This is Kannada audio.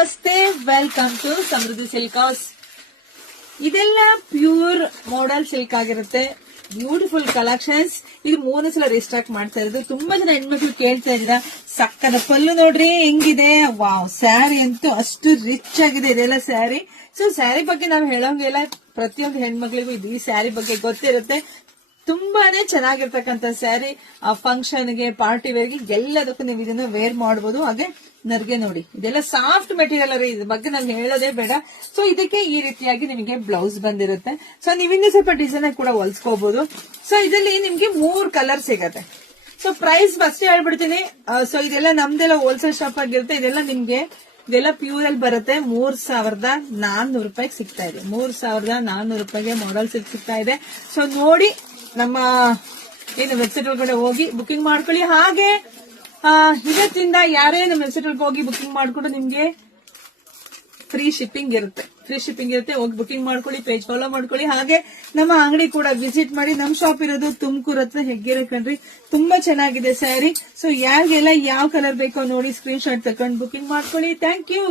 ನಮಸ್ತೆ, welcome to Samruddhi silk house. ಇದೆಲ್ಲ ಪ್ಯೂರ್ ಮೋಡಲ್ ಸಿಲ್ಕ್ ಆಗಿರುತ್ತೆ. Beautiful collections. ಇದು 3 ಸಲ ರೀಸ್ಟಾಕ್ ಮಾಡ್ತಾ ಇರೋದು. ತುಂಬಾ ಜನ ಹೆಣ್ಮಕ್ಳು ಕೇಳ್ತಾ ಇದ್ದೀರಾ. ಸಕ್ಕದ ಪಲ್ಲು ನೋಡ್ರಿ ಹೆಂಗಿದೆ. ವಾವ್, ಸ್ಯಾರಿ ಅಂತೂ ಅಷ್ಟು ರಿಚ್ ಆಗಿದೆ. ಇದೆಲ್ಲ ಸ್ಯಾರಿ. ಸೊ ಸ್ಯಾರಿ ಬಗ್ಗೆ ನಾವು ಹೇಳೋಂಗಿಲ್ಲ. ಪ್ರತಿಯೊಂದು ಹೆಣ್ಮಕ್ಳಿಗೂ ಈ ಸ್ಯಾರಿ ಬಗ್ಗೆ ಗೊತ್ತಿರುತ್ತೆ. ತುಂಬಾನೇ ಚೆನ್ನಾಗಿರ್ತಕ್ಕಂಥ ಸ್ಯಾರಿ. ಫಂಕ್ಷನ್ಗೆ, ಪಾರ್ಟಿ ವೇರ್ಗೆ ಎಲ್ಲದಕ್ಕೂ ನೀವು ಇದನ್ನ ವೇರ್ ಮಾಡಬಹುದು. ಹಾಗೆ ನರ್ಗೆ ನೋಡಿ, ಇದೆಲ್ಲ ಸಾಫ್ಟ್ ಮೆಟೀರಿಯಲ್ ರೀ. ಇದ್ರ ಬಗ್ಗೆ ನಾವು ಹೇಳೋದೇ ಬೇಡ. ಸೊ ಇದಕ್ಕೆ ಈ ರೀತಿಯಾಗಿ ನಿಮಗೆ ಬ್ಲೌಸ್ ಬಂದಿರುತ್ತೆ. ಸೊ ನೀವಿನ್ನೂ ಸ್ವಲ್ಪ ಡಿಸೈನ್ ಕೂಡ ಹೊಲ್ಸ್ಕೋಬಹುದು. ಸೊ ಇದರಲ್ಲಿ ನಿಮ್ಗೆ 3 ಕಲರ್ ಸಿಗತ್ತೆ. ಸೊ ಪ್ರೈಸ್ ಫಸ್ಟ್ ಹೇಳ್ಬಿಡ್ತೀನಿ. ಸೊ ಇದೆಲ್ಲ ನಮ್ದೆಲ್ಲ ಹೋಲ್ಸೇಲ್ ಶಾಪ್ ಆಗಿರುತ್ತೆ. ಇದೆಲ್ಲ ಪ್ಯೂರ್ ಅಲ್ಲಿ ಬರುತ್ತೆ. 3400 ರೂಪಾಯಿಗೆ ಸಿಗ್ತಾ ಇದೆ. 3400 ರೂಪಾಯಿಗೆ ಮಾಡೆಲ್ ಸಿಗ್ತಾ ಇದೆ. ಸೊ ನೋಡಿ, ನಮ್ಮ ಏನು ವೆಬ್ಸೈಟ್ ಒಳಗಡೆ ಹೋಗಿ ಬುಕಿಂಗ್ ಮಾಡ್ಕೊಳ್ಳಿ. ಹಾಗೆ ಇವತ್ತಿಂದ ಯಾರೇ ನಮ್ಮ ವೆಬ್ಸೈಟ್ ಒಳಗೆ ಹೋಗಿ ಬುಕಿಂಗ್ ಮಾಡ್ಕೊಂಡು ನಿಮ್ಗೆ ಫ್ರೀ ಶಿಪ್ಪಿಂಗ್ ಇರುತ್ತೆ. ಹೋಗಿ ಬುಕಿಂಗ್ ಮಾಡ್ಕೊಳ್ಳಿ, ಪೇಜ್ ಫಾಲೋ ಮಾಡ್ಕೊಳ್ಳಿ. ಹಾಗೆ ನಮ್ಮ ಅಂಗಡಿ ಕೂಡ ವಿಸಿಟ್ ಮಾಡಿ. ನಮ್ ಶಾಪ್ ಇರೋದು ತುಮಕೂರು ಹತ್ರ ಹೆಗ್ಗೆರೆ ಕಣ್ರಿ. ತುಂಬಾ ಚೆನ್ನಾಗಿದೆ ಸ್ಯಾರಿ. ಸೊ ಯಾರಿಗೆಲ್ಲ ಯಾವ ಕಲರ್ ಬೇಕೋ ನೋಡಿ ಸ್ಕ್ರೀನ್ ಶಾಟ್ ತಕೊಂಡು ಬುಕಿಂಗ್ ಮಾಡ್ಕೊಳ್ಳಿ. Thank you.